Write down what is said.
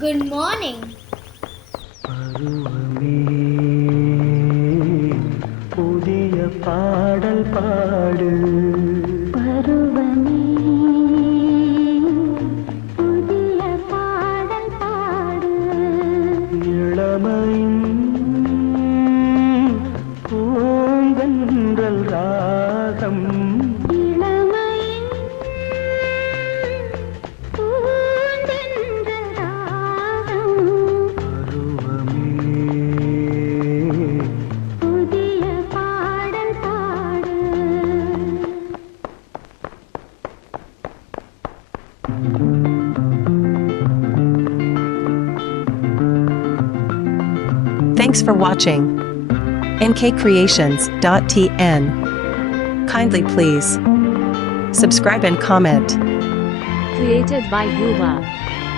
Good morning. பருவமே புதிய பாடல் பாடு பருவமே புதிய பாடல் பாடு இளமையின் பூங்கன்றல் ராகம் இளமையின் பூந்தென்றல் ராகம் பருவமே புதிய பாடல் பாடு Thanks for watching. nkcreations.tn. Kindly please subscribe and comment. Created by Yuva.